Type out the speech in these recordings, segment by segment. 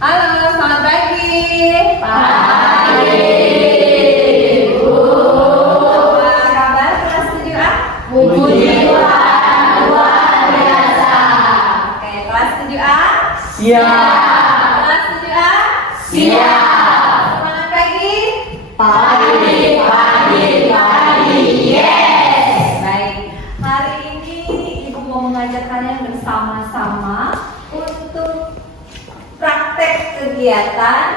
Halo, selamat pagi. Pagi, Ibu. Apa kabar kelas 7A? Puji Tuhan, luar biasa. Oke, kelas 7A? Siap. Kelas 7A? Siap. Selamat pagi. Pagi, yes. Baik, hari ini Ibu mau mengajak kalian bersama-sama untuk praktek kegiatan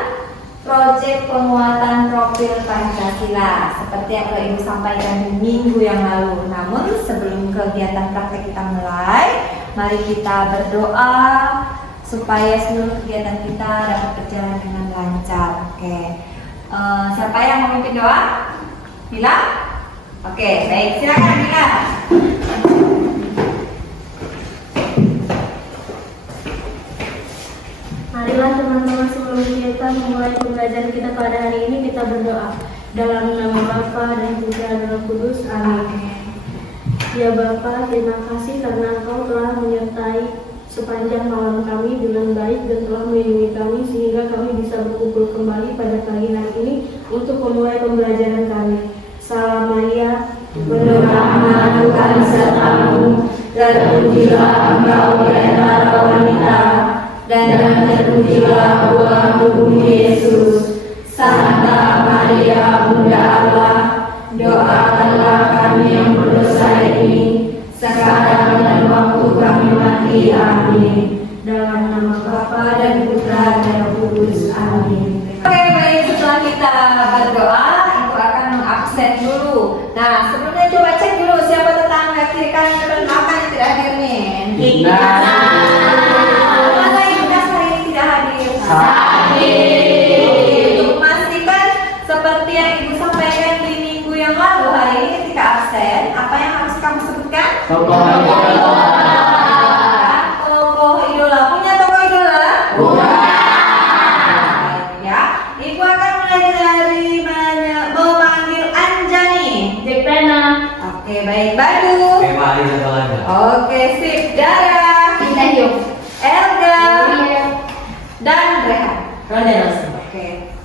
proyek penguatan profil Pancasila seperti yang telah Ibu sampaikan di minggu yang lalu. Namun sebelum kegiatan praktek kita mulai, mari kita berdoa supaya seluruh kegiatan kita dapat berjalan dengan lancar. Oke, siapa yang memimpin doa? Bila? Oke, baik, silakan Bila. Marilah teman-teman sebelum kita memulai pembelajaran kita pada hari ini kita berdoa dalam nama Bapa dan Putra dan Roh Kudus. Amin. Ya Bapa, terima kasih karena Engkau telah menyertai sepanjang malam kami dengan baik dan telah melindungi kami sehingga kami bisa berkumpul kembali pada pagi hari ini untuk memulai pembelajaran kami. Salam Maria, penuh rahmat Tuhan sertamu, terpujilah Engkau di antara wanita, dan terpujilah buah tubuh Yesus. Santa Maria, Bunda Allah, doakanlah kami yang berdosa ini, sekarang dan waktu kami mati. Amin. Dalam nama Bapa dan Putra dan Roh Kudus. Amin. Oke, baik, setelah kita berdoa, Ibu akan mengabsen dulu. Nah, sebelumnya coba cek dulu siapa tetangga kiri kanan depan belakang yang tidak hadir nih. Masa Ibu hari ini tidak hadir? Untuk memastikan seperti yang Ibu sampaikan di minggu yang lalu, hari ini ketika absen, apa yang harus kamu sebutkan? Tokoh idola. Punya tokoh idola? Ya, Ibu akan mulai dari memanggil Anjani. Jepena, Oke, baik. Badu. Oke, sip. Dara. Elga. Dan Rehan. Oke.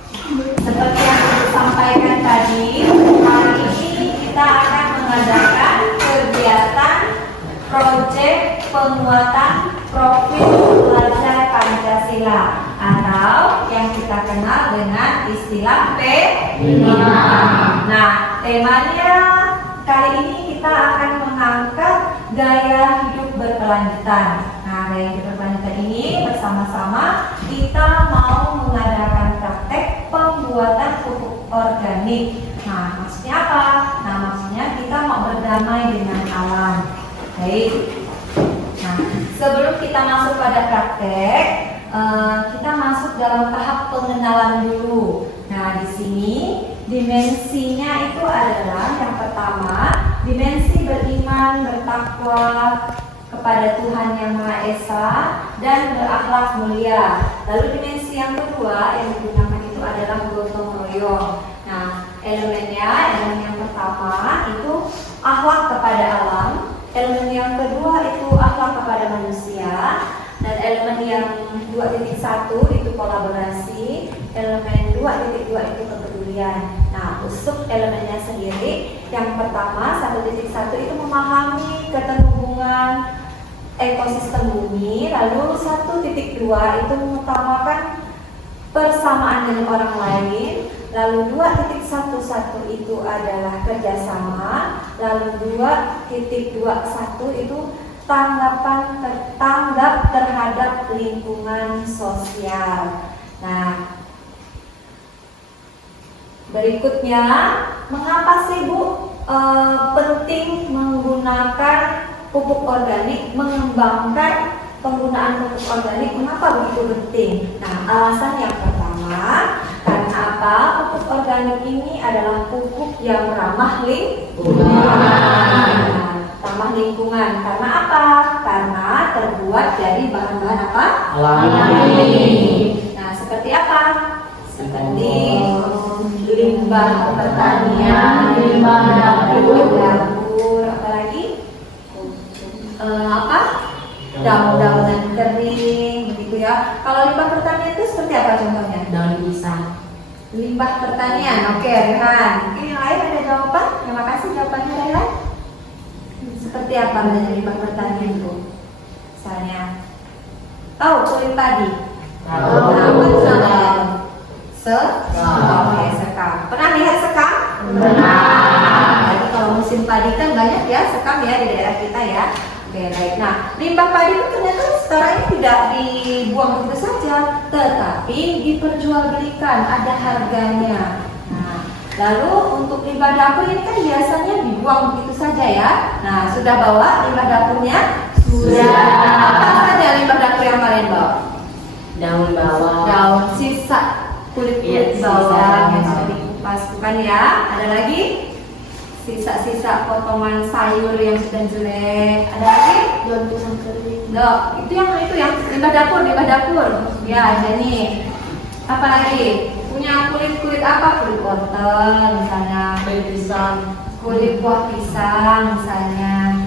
Seperti yang Ibu sampaikan tadi, hari ini kita akan mengadakan kegiatan proyek penguatan profil pelajar Pancasila atau yang kita kenal dengan istilah P5. Nah, temanya kali ini kita akan mengangkat gaya hidup berkelanjutan. Nah, gaya hidup berkelanjutan ini bersama-sama kita mau mengadakan praktek pembuatan pupuk organik. Nah, maksudnya apa? Nah, maksudnya kita mau berdamai dengan alam. Baik. Nah, sebelum kita masuk pada praktek, kita masuk dalam tahap pengenalan dulu. Nah, di sini dimensinya itu adalah yang pertama, dimensi beriman, bertakwa kepada Tuhan Yang Maha Esa dan berakhlak mulia. Lalu dimensi yang kedua yang digunakan itu adalah gotong royong. Nah, elemen yang pertama itu akhlak kepada alam, elemen yang kedua itu akhlak kepada manusia, dan elemen yang 2.1 itu kolaborasi, elemen 2.2 itu kepedulian. Nah, untuk elemennya sendiri, yang pertama 1.1 itu memahami keterhubungan ekosistem bumi, lalu 1.2 itu mengutamakan persamaan dengan orang lain, lalu 2.11 itu adalah kerjasama, lalu 2.21 itu tanggap terhadap lingkungan sosial. Nah, berikutnya, mengapa sih Bu penting menggunakan pupuk organik, mengembangkan penggunaan pupuk organik? Mengapa begitu penting? Nah, alasan yang pertama, karena apa? Pupuk organik ini adalah pupuk yang ramah lingkungan. Ramah lingkungan. Karena apa? Karena terbuat dari bahan-bahan apa? Alami. Nah, seperti apa? Seperti limbah pertanian, limbah dapur, apalagi daun-daunan kering, itu ya. Kalau limbah pertanian itu seperti apa contohnya? Daun pisang. Limbah pertanian, oke Rehan. Mungkin yang lain ada jawaban? Terima kasih jawabannya Rehan. Seperti apa menjadi limbah pertanian itu? Misalnya, kulit padi. Oke, sekam. Pernah lihat sekam? Pernah. Jadi kalau musim padi kan banyak ya sekam ya di daerah kita ya. Oke, baik. Nah, limbah padi itu ternyata sekarang ini tidak dibuang begitu saja, tetapi diperjualbelikan, ada harganya. Nah, lalu untuk limbah dapur ini kan biasanya dibuang begitu saja ya. Nah, sudah bawa limbah dapurnya? Sudah. Apa saja limbah dapur yang kalian bawa? Daun bawang. Daun sisa kulit-kulit Iya, bawang sisa. yang sudah dikupas, bukan ya? Ada lagi? Sisa-sisa potongan sayur yang sudah jelek. Ada lagi? Daun pisang kering. Loh, itu yang limbah dapur. Ya, ada nih. Apa lagi? Punya kulit apa? Kulit wortel misalnya. Kulit pisang. Kulit buah pisang misalnya.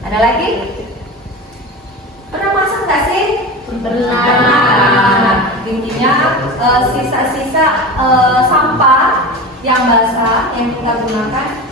Ada lagi? Pernah masak nggak sih? Pernah. Intinya sisa-sisa sampah yang basah yang kita gunakan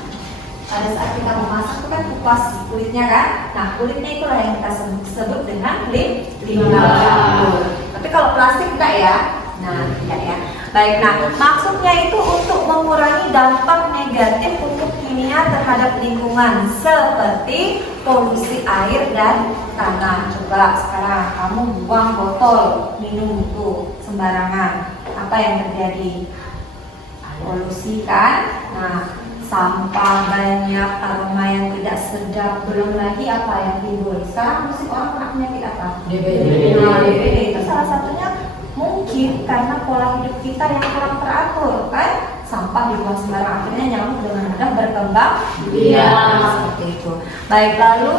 pada saat kita memasak itu kan kupas kulitnya kan. Nah, kulitnya itulah yang kita sebut dengan limbah dapur. Tapi kalau plastik enggak ya? Nah, tidak ya. Baik, nah maksudnya itu untuk mengurangi dampak negatif pupuk kimia terhadap lingkungan seperti polusi air dan tanah. Coba sekarang kamu buang botol minum itu sembarangan, apa yang terjadi? Polusi kan? Nah, sampah banyak, aroma yang tidak sedap, belum lagi apa yang timbul. Sekarang musim orang kena penyakit apa? DBD. Nah, DBD itu salah satunya mungkin karena pola hidup kita yang kurang teratur kan, sampah dibuang sembarang, akhirnya nyamuk dengan mudah berkembang. Iya. Seperti itu. Baik, lalu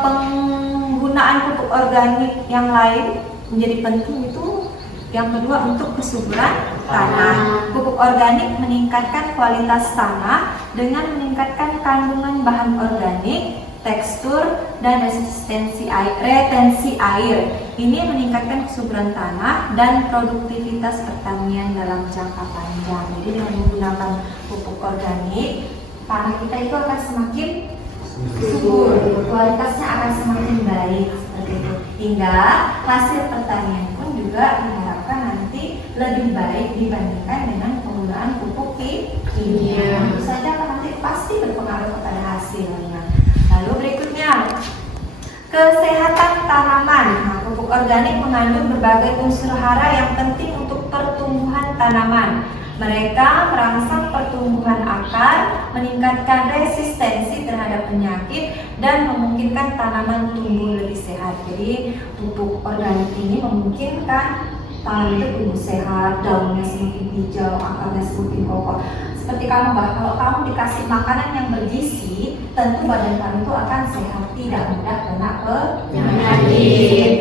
penggunaan pupuk organik yang lain menjadi penting itu. Yang kedua, untuk kesuburan tanah. Pupuk organik meningkatkan kualitas tanah dengan meningkatkan kandungan bahan organik, tekstur, dan retensi air. Ini meningkatkan kesuburan tanah dan produktivitas pertanian dalam jangka panjang. Jadi dengan menggunakan pupuk organik, tanah kita itu akan semakin subur, kualitasnya akan semakin baik seperti itu. Hingga hasil pertanian pun juga diharapkan nanti lebih baik dibandingkan dengan penggunaan pupuk kimia. Tentu saja nanti pasti berpengaruh kepada hasilnya. Lalu berikutnya, kesehatan tanaman. Nah, pupuk organik mengandung berbagai unsur hara yang penting untuk pertumbuhan tanaman. Mereka merangsang pertumbuhan akar, meningkatkan resistensi terhadap penyakit, dan memungkinkan tanaman tumbuh lebih sehat. Jadi pupuk organik ini memungkinkan tanaman itu tumbuh sehat, daunnya semakin hijau, akarnya semakin kokoh. Seperti kamu kalau kamu dikasih makanan yang bergizi, tentu badan kamu itu akan sehat, tidak mudah kena penyakit.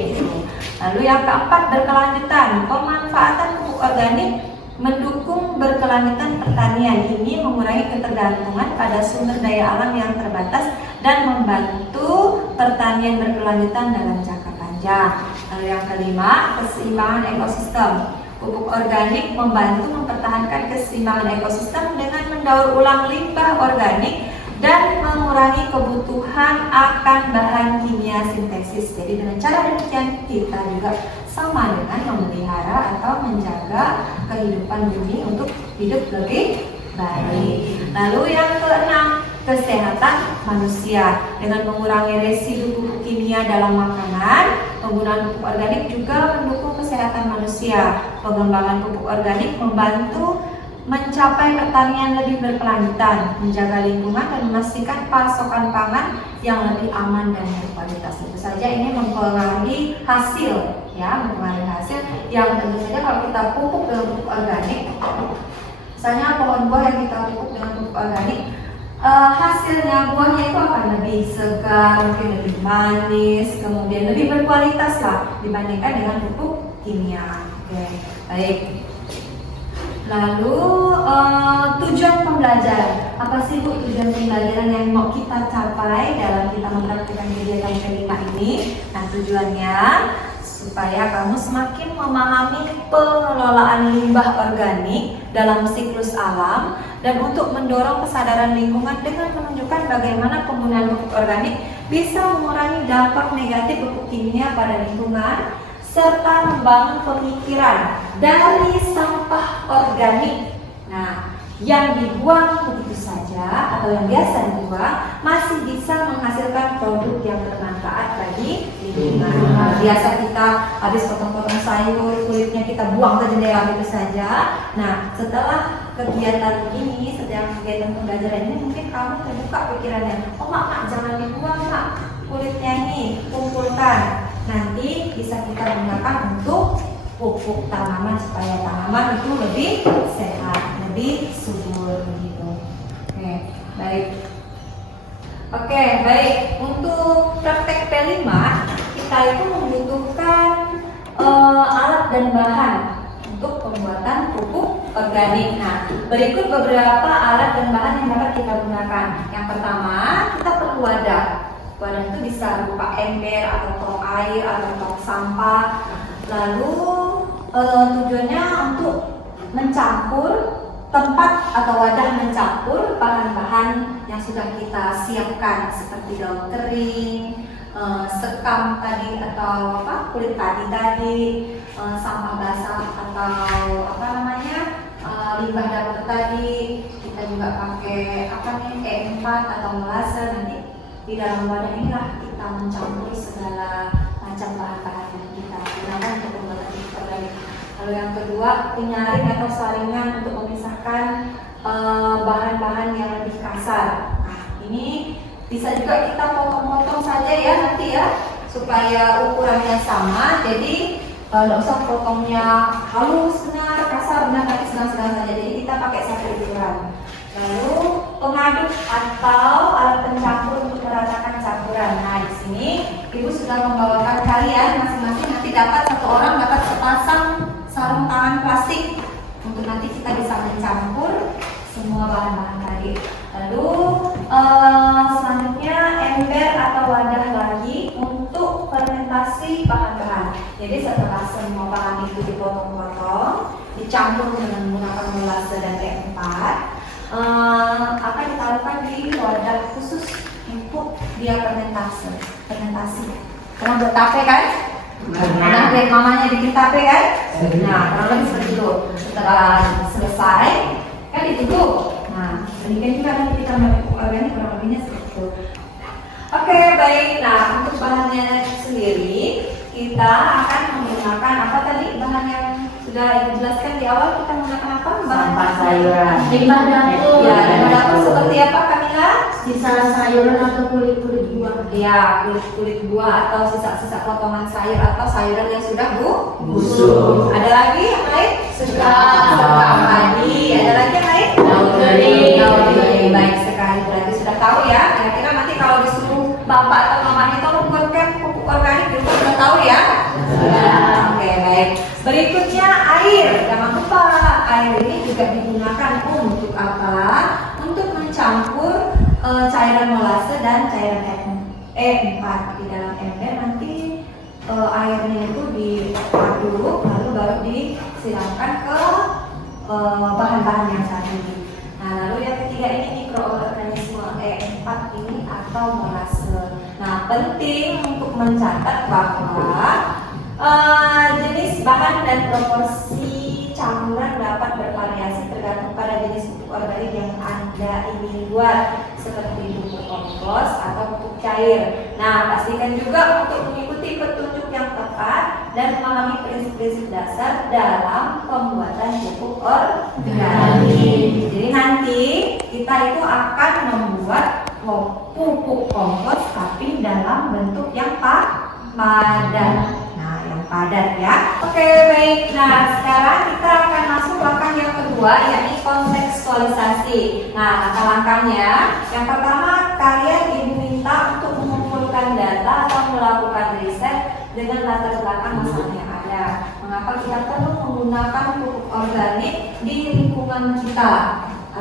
Lalu yang keempat, berkelanjutan. Pemanfaatan pupuk organik mendukung berkelanjutan pertanian. Ini mengurangi ketergantungan pada sumber daya alam yang terbatas dan membantu pertanian berkelanjutan dalam jangka panjang. Lalu yang kelima, keseimbangan ekosistem. Pupuk organik membantu mempertahankan keseimbangan ekosistem dengan mendaur ulang limbah organik dan mengurangi kebutuhan akan bahan kimia sintesis. Jadi dengan cara demikian kita juga sama dengan memelihara atau menjaga kehidupan bumi untuk hidup lebih baik. Lalu yang keenam, kesehatan manusia. Dengan mengurangi residu pupuk kimia dalam makanan, penggunaan pupuk organik juga mendukung kesehatan manusia. Pengembangan pupuk organik membantu mencapai pertanian lebih berkelanjutan, menjaga lingkungan, dan memastikan pasokan pangan yang lebih aman dan berkualitas. Tentu saja ini mempengaruhi hasil, ya, mempengaruhi hasil yang tentu saja kalau kita pupuk dengan pupuk organik, misalnya pohon buah yang kita pupuk dengan pupuk organik, hasilnya buahnya itu akan lebih segar, mungkin lebih manis, kemudian lebih berkualitas lah dibandingkan dengan pupuk kimia. Oke, baik. Lalu tujuan pembelajaran, apa sih Bu tujuan pembelajaran yang mau kita capai dalam kita mempraktikkan kegiatan kelima ini? Nah, tujuannya supaya kamu semakin memahami pengelolaan limbah organik dalam siklus alam dan untuk mendorong kesadaran lingkungan dengan menunjukkan bagaimana penggunaan pupuk organik bisa mengurangi dampak negatif pupuk kimia pada lingkungan serta membangun pemikiran dari sampah organik. Nah, yang dibuang begitu saja atau yang biasa dibuang masih bisa menghasilkan produk yang bermanfaat bagi lingkungan. Nah, biasa kita habis potong-potong sayur, kulitnya kita buang ke jendela begitu saja. Nah, setelah kegiatan ini, sedang kegiatan pembelajaran ini, mungkin kamu terbuka pikirannya, oh mak, jangan dibuang mak, kulitnya ini kumpulkan, nanti bisa kita gunakan untuk pupuk tanaman supaya tanaman itu lebih sehat, lebih subur begitu. Oke, baik. Untuk praktek P5 kita itu membutuhkan alat dan bahan untuk pembuatan pupuk organik. Nah, berikut beberapa alat dan bahan yang dapat kita gunakan. Yang pertama, kita perlu wadah. Wadah itu bisa berupa ember atau tong air atau tong sampah. Lalu tujuannya untuk mencampur tempat atau wadah mencampur bahan-bahan yang sudah kita siapkan seperti daun kering, sekam tadi atau kulit tadi, sampah basah atau limbah dapur tadi. Kita juga pakai E4 atau molase. Nanti di dalam wadah inilah kita mencampur segala macam bahan-bahan yang kita gunakan untuk pembuatan pupuk organik. Lalu yang kedua, penyaring atau saringan untuk memisahkan bahan-bahan yang lebih kasar. Nah, ini bisa juga kita potong-potong saja ya nanti ya, supaya ukurannya sama. Jadi tidak usah potongnya halus benar, kasar benar, tapi sedang-sedang saja. Jadi kita pakai satu ukuran. Lalu pengaduk atau alat pencampur untuk meratakan campuran. Nah, di sini ibu sudah membawakan kalian masing-masing, nanti dapat satu orang dapat sepasang sarung tangan plastik untuk nanti kita bisa mencampur semua bahan-bahan tadi. Lalu selanjutnya ember atau wadah lagi untuk fermentasi bahan-bahan. Jadi setelah semua bahan itu dipotong-potong, dicampur dengan menggunakan molase dan E4, akan ditaruhkan di wadah khusus untuk dia fermentasi. Pernah buat tape kan? Pernah lihat mamanya bikin tape kan? Nah, kurang lebih seperti itu. Setelah selesai kan ditutup. Nah, demikian juga nanti kita memakai pupuk organik kurang lebihnya seperti itu. Oke, baik. Nah, untuk bahannya sendiri kita akan menggunakan apa tadi bahan yang sudah dijelaskan di awal. Kita menggunakan apa? Sampah sayuran, limbah dapur. Ya, limbah dapur seperti apa Kamila? Sisa sayuran atau kulit-kulit buah. Ya, kulit-kulit buah atau sisa-sisa potongan sayur atau sayuran yang sudah busuk. Ada lagi yang lain? Sekam padi. Ada lagi yang lain? Daun kering. Daun kering. Baik sekali, berarti sudah tahu ya. Kira-kira nanti kalau disuruh bapak atau mamanya itu membuatkan pupuk organik, juga sudah tahu ya? Oke, baik. Berikutnya air. Jangan lupa, air ini juga digunakan untuk apa? Untuk mencampur cairan molase dan cairan E4 di dalam ember. Nanti airnya itu diaduk lalu baru disiramkan ke bahan-bahan yang tadi. Nah, lalu yang ketiga ini mikroorganisme E4 ini atau molase. Nah, penting untuk mencatat bahwa jenis bahan dan proporsi campuran dapat bervariasi tergantung pada jenis pupuk organik yang Anda ingin buat, seperti pupuk kompos atau pupuk cair. Nah, pastikan juga untuk mengikuti petunjuk yang tepat dan memahami prinsip-prinsip dasar dalam pembuatan pupuk organik. Jadi nanti kita itu akan membuat pupuk kompos tapi dalam bentuk yang padat. Padat ya. Oke, baik. Nah, sekarang kita akan masuk langkah yang kedua, yakni kontekstualisasi. Nah, langkah-langkahnya yang pertama, kalian diminta untuk mengumpulkan data atau melakukan riset dengan latar belakang masalah yang ada. Mengapa kita perlu menggunakan pupuk organik di lingkungan kita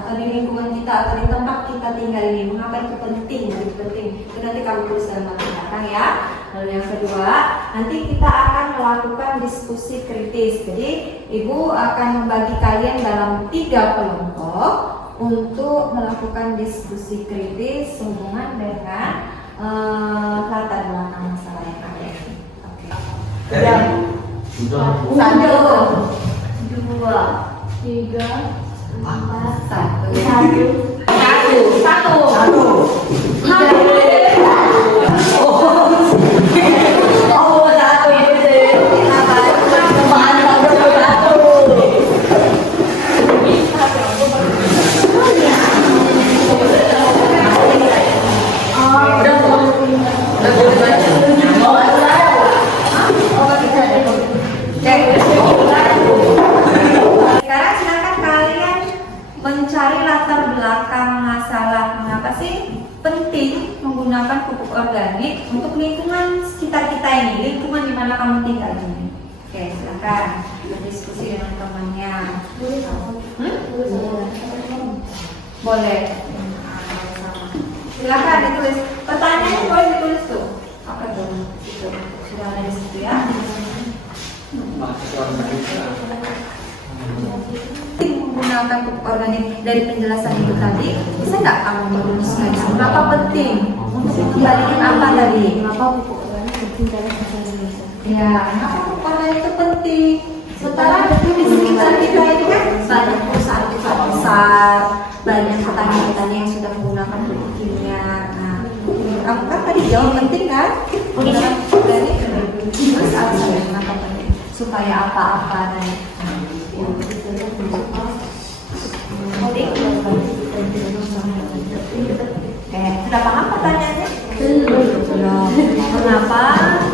atau di lingkungan kita atau di tempat kita tinggal ini? Mengapa itu penting? Itu nanti kamu tulis dalam latar belakang ya. Lalu yang kedua, nanti kita akan melakukan diskusi kritis. Jadi Ibu akan membagi kalian dalam 3 kelompok untuk melakukan diskusi kritis sehubungan dengan latar belakang masalah yang ada ini. Oke. Satu. 2, 3, 4, 1. Sekarang silakan kalian mencari latar belakang masalah mengapa sih penting menggunakan pupuk organik untuk lingkungan sekitar kita ini, lingkungan di mana kamu tinggal ini. Oke, silakan berdiskusi dengan temannya. Boleh. Silakan ditulis. Pertanyaannya boleh ditulis tuh. Apa tuh? Itu sudah ada di situ ya. Menggunakan pupuk organik dari penjelasan itu tadi, bisa nggak kamu merumuskan kenapa penting untuk mengembalikan apa tadi? Kenapa pupuk organik penting dalam bahasa Indonesia? Ya, kenapa pupuk organik itu penting? Sementara di sekitar kita ini kan banyak perusahaan besar, banyak petani-petani yang sudah menggunakan pupuk kimia. Nah, kamu kan tadi jawab penting kan? Menggunakan pupuk organik. Terus alasannya kenapa penting? Supaya apa-apa dan sudah paham pertanyaannya? Belum. Kenapa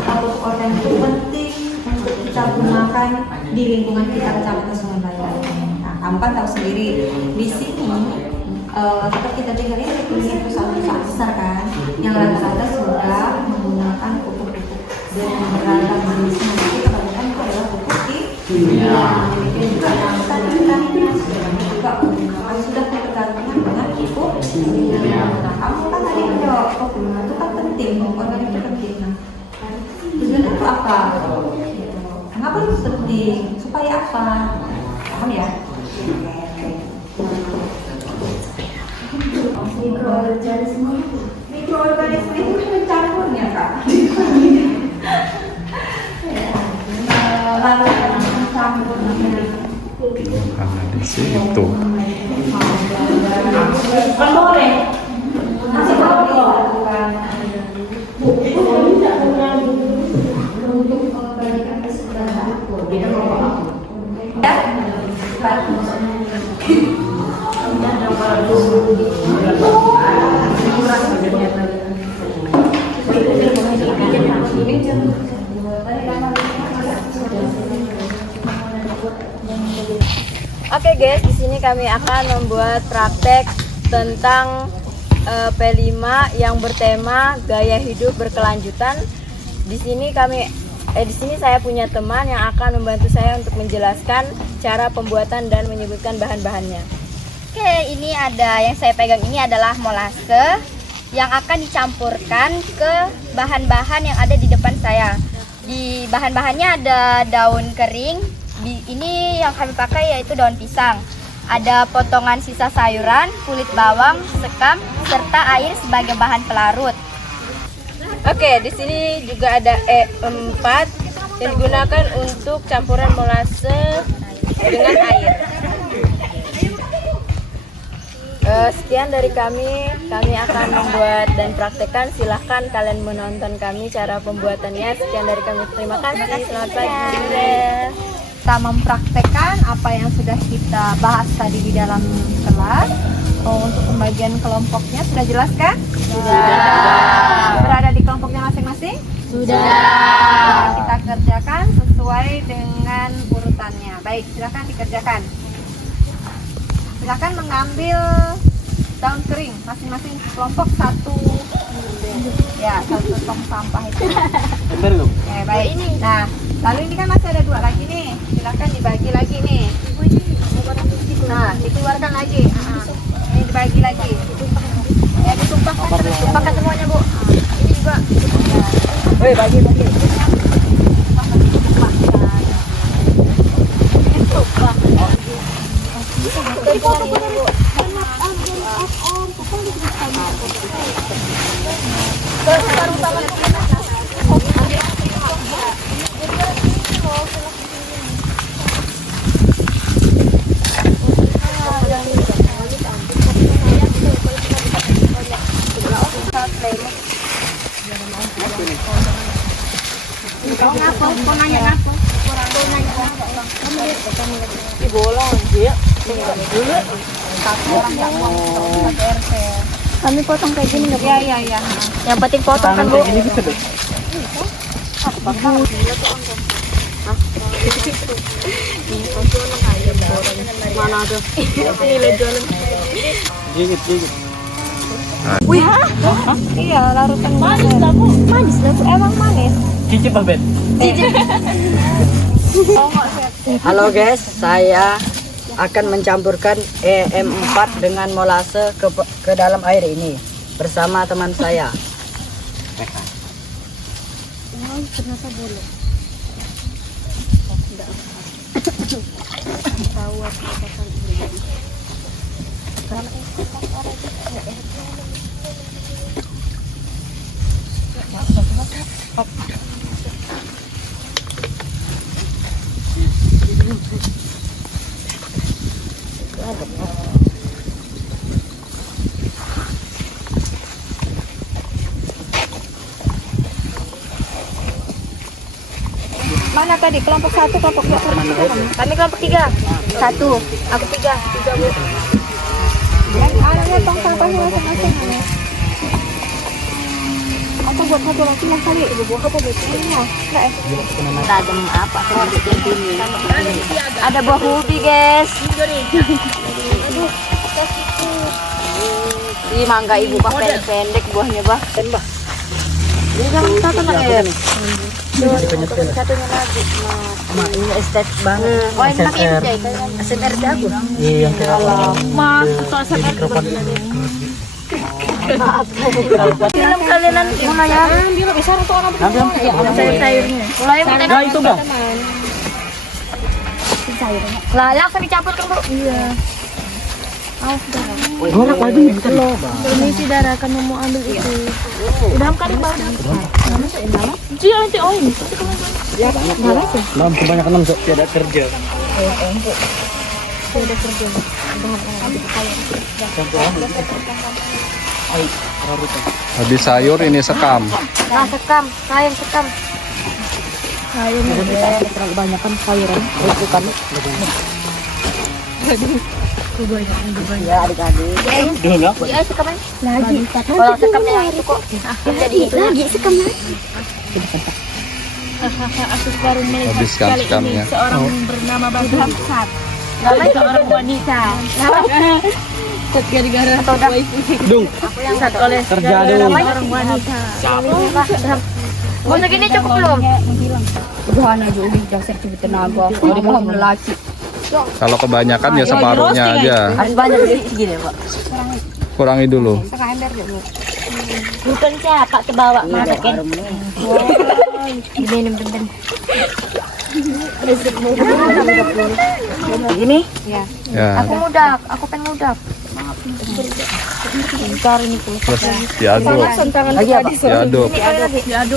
pupuk organik itu penting untuk kita gunakan di lingkungan kita Kecamatan Surabaya? Nah, kamu kan tahu sendiri di sini seperti kita dengar ini punya perusahaan besar kan, yang rata-rata sudah menggunakan pupuk-pupuk dengan beragam jenisnya. Tapi kebanyakan itu adalah pupuk kimia. Demikian juga yang petani-petaninya juga menggunakan sudah ketergantungan dengan pupuk kimia. Nah, kamu kan tadi menjawab pupuk itu kan penting, pupuk organik itu penting. Nah, tujuannya itu apa? Gitu. Kenapa itu penting? Supaya apa? Paham ya? Mikroorganisme itu pencampurnya kak. Lalu pencampurnya. Karena di situ. Boleh. Masih boleh. Untuk mengembalikan kesedaran aku. Oke guys, di sini kami akan membuat praktek tentang P5 yang bertema gaya hidup berkelanjutan. Di sini saya punya teman yang akan membantu saya untuk menjelaskan cara pembuatan dan menyebutkan bahan-bahannya. Oke, ini ada yang saya pegang ini adalah molase yang akan dicampurkan ke bahan-bahan yang ada di depan saya. Di bahan-bahannya ada daun kering, ini yang kami pakai yaitu daun pisang. Ada potongan sisa sayuran, kulit bawang, sekam, serta air sebagai bahan pelarut. Oke, di sini juga ada E4 yang digunakan untuk campuran molase dengan air. Sekian dari kami akan membuat dan praktekkan. Silahkan kalian menonton kami cara pembuatannya. Sekian dari kami, terima kasih. Selamat pagi. Kita mempraktekkan apa yang sudah kita bahas tadi di dalam kelas. Untuk pembagian kelompoknya sudah jelas kan? Sudah. Berada di kelompoknya masing-masing? Sudah. Kita kerjakan sesuai dengan urutannya. Baik, silakan dikerjakan. Silakan mengambil daun kering masing-masing kelompok satu tong sampah itu. Oke, baik ini. Nah, lalu ini kan masih ada 2 lagi nih. Silakan dibagi lagi nih. Nah, dikeluarkan lagi. Ini dibagi lagi. Ya, ditumpahkan semuanya, Bu. Ini juga. Kami potong kayak gini nggak? Iya. Yang penting potong kan, Bu. Mana ada? Iya, larutan manis lah, Bu. Manis lah, Bu. Emang manis. Cicip babet. Halo guys, saya akan mencampurkan EM4 dengan molase ke dalam air ini bersama teman saya. Mana tadi? Kelompok 1, kelompok 2, kelompok 3. Kami kelompok 3. 1. Aku 3. 3, Bu. Yang anaknya tong sampahnya masing-masing. Atau buat satu lagi lah kali. Ibu buah apa betulnya? Enggak Tajam apa ini? Ada buah ubi, guys. Ih, mangga ibu pak pendek buahnya bah. Ini kan satu lagi. Satunya lagi. Mak ini estetik banget. Oh, ini pakai jahit. SMR aku. Iya, yang kayak Mas, soal mikrofon. Film kalian nanti mulai ya. dia lebih besar tuh orang Sayur-sayurnya. Mulai Nah, itu bah. lah langsung dicampur kan, Bu. Iya. Gorak lagi gitu. Permisi Dara, kamu mau ambil itu. Udah kan di bawah. Dia nanti ini. Mam kebanyakan mam sok tidak kerja. Habis sayur ini sekam. Nah, sekam, sayur sekam. Terlalu banyak kan sayuran. Bukan. Ya adik-adik. Dulu enggak? Iya, sekam aja. Lagi. Kalau sekamnya itu kok. Jadi Lagi sekam lagi. Asus baru milik Habiskan sekamnya. Seorang bernama Bagus Hamsat. namanya Seorang wanita. Gara-gara Dung. satu oleh Terjadi. seorang wanita. Mau segini cukup belum? Kalau kebanyakan ya separuhnya aja. Harus banyak segini pak. Kurangi dulu. Bukan siapa ke bawah masak kan. Ini bener. Ini? Ya. Aku mudak, aku pengen mudak. Terus diaduk. Lagi apa? Diaduk.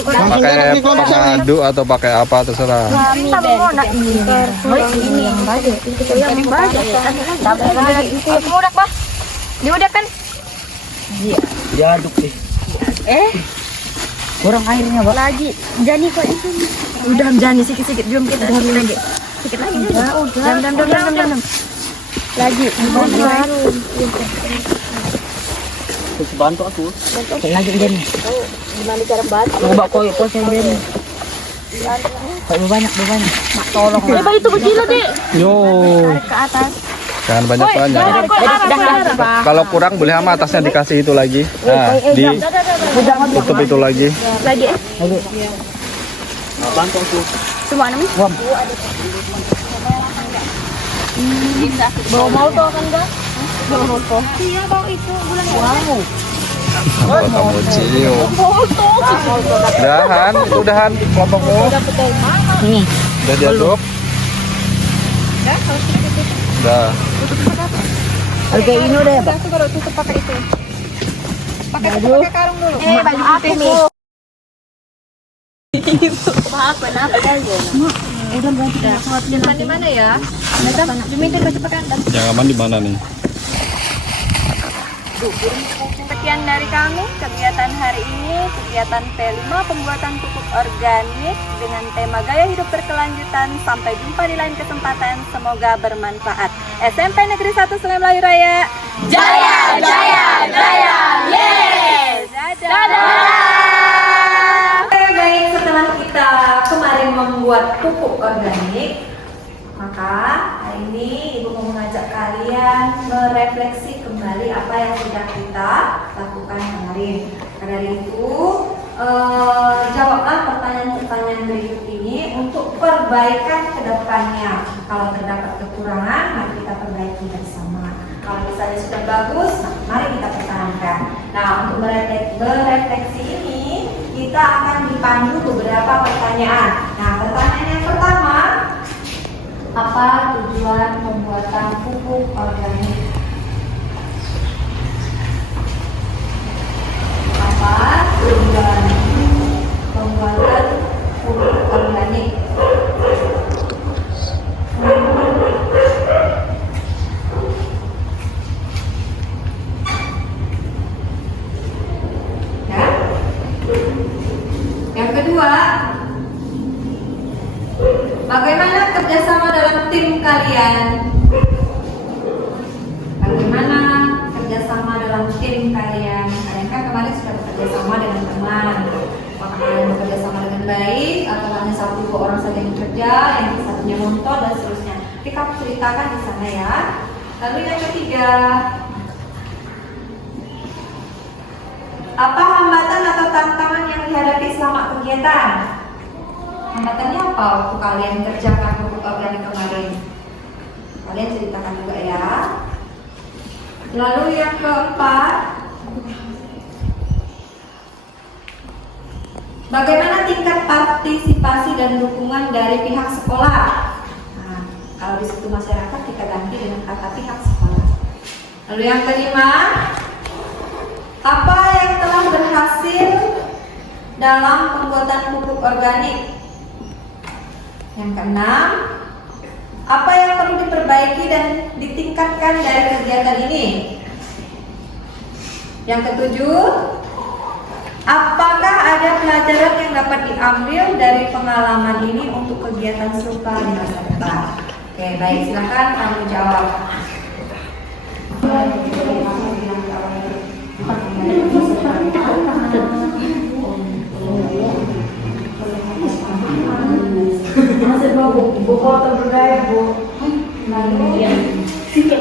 Pakai pengadu atau pakai apa terserah. Kita mau nak ini. Ini yang bagus. Yang bagus. Aku mudak, Bah. Diudak kan? Diaduk sih. Kurang airnya pak. Lagi. Jani kok itu. Udah jani sikit-sikit belum kita lagi. Sikit lagi. Udah. Dam. Lagi. Terus bantu aku. Lagi Jani. Gimana cara bantu? Coba koyo saya Jani. Kayak banyak. Mak tolong. Coba itu begila deh. Yo. Ke atas. Jangan banyak-banyak. Kalau kurang boleh sama atasnya dikasih itu lagi. Nah, tutup itu lagi. Lagi. Nah, bantu aku. Cuma namanya. Bawa motor kan enggak? Bawa motor. Iya bawa itu bulan. Wow. Kalau kamu cium. Udahan kelompokmu. Ini. Udah diaduk. Udah. Oke, ini udah ya, Pak. Tutup pakai itu. Pakai karung dulu. Baju putih nih. Di mana ya? Diminta baju pakai anda. Yang aman di mana nih? Sekian dari kami kegiatan hari ini, kegiatan P5 pembuatan pupuk organik dengan tema gaya hidup berkelanjutan. Sampai jumpa di lain kesempatan, semoga bermanfaat. SMP Negeri 1 Sungai Melayu Raya, jaya, jaya, jaya, yes! Dadah! Oke, baik, setelah kita kemarin membuat pupuk organik, maka hari ini Ibu mau mengajak kalian merefleksi kembali apa yang sudah kita lakukan kemarin. Maka dari itu, jawablah pertanyaan-pertanyaan berikut ini untuk perbaikan ke depannya. Kalau terdapat kekurangan, mari kita perbaiki bersama. Kalau misalnya sudah bagus, mari kita pertahankan. Nah, untuk berefleksi ini, kita akan dipandu beberapa pertanyaan. Nah, pertanyaan yang pertama, apa tujuan pembuatan pupuk organik? Apa tujuan pembuatan pupuk organik? Ya. Yang kedua, bagaimana kerjasama dalam tim kalian? Bagaimana kerjasama dalam tim kalian? Kalian kan kemarin sudah bekerjasama dengan teman. Apakah kalian bekerjasama dengan baik? Atau hanya 1-2 orang saja yang bekerja, yang satunya nonton dan seterusnya? Jadi kamu ceritakan di sana ya. Lalu yang ketiga, apa hambatan atau tantangan yang dihadapi selama kegiatan? Hambatannya apa waktu kalian kerjakan pupuk organik kemarin? Kalian ceritakan juga ya. Lalu yang keempat, bagaimana tingkat partisipasi dan dukungan dari pihak sekolah? Nah, kalau di situ masyarakat kita ganti dengan kata pihak sekolah. Lalu yang kelima, apa yang telah berhasil dalam pembuatan pupuk organik? Yang keenam, apa yang perlu diperbaiki dan ditingkatkan dari kegiatan ini? Yang ketujuh, apakah ada pelajaran yang dapat diambil dari pengalaman ini untuk kegiatan serupa di masa depan? Oke, baik, silakan kamu jawab. Bu foto budaya Bu. Lalu sudah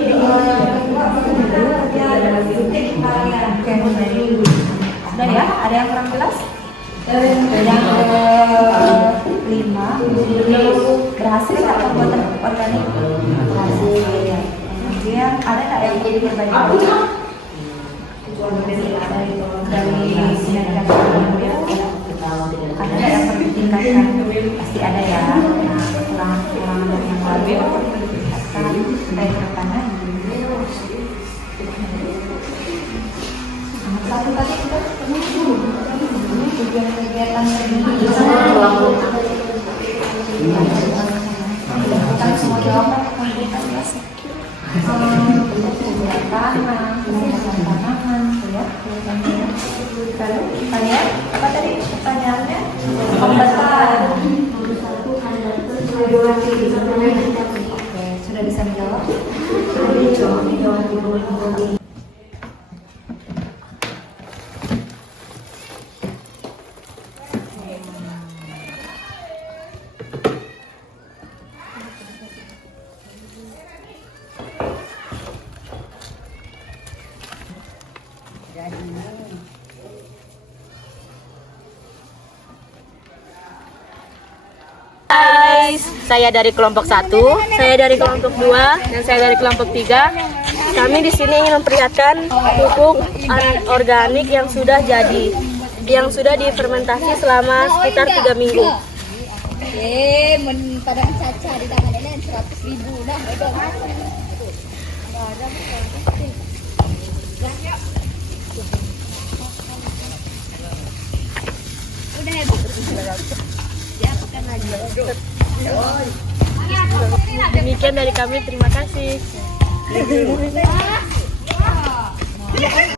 ya? Ada yang kurang jelas? Yang kelima, berhasil nggak pembuatan pupuk organik? Berhasil. Kemudian ada nggak yang jadi berbagi? Dari sinergi ada yang perlu ditingkatkan? Pasti ada ya. Kekurangan yang lalu ditingkatkan baik ke depannya. Satu tadi kita tujuan kegiatan ini kita semua jawaban kalian apa tadi pertanyaannya? Hambatan. Oke, sudah bisa menjawab? Saya dari kelompok 1, saya dari kelompok 2, dan saya dari kelompok 3. Kami di sini ingin memperlihatkan pupuk organik yang sudah jadi, yang sudah difermentasi selama sekitar 3 minggu. Padang caca di tangan ini 100.000 nah. Demikian dari kami, terima kasih.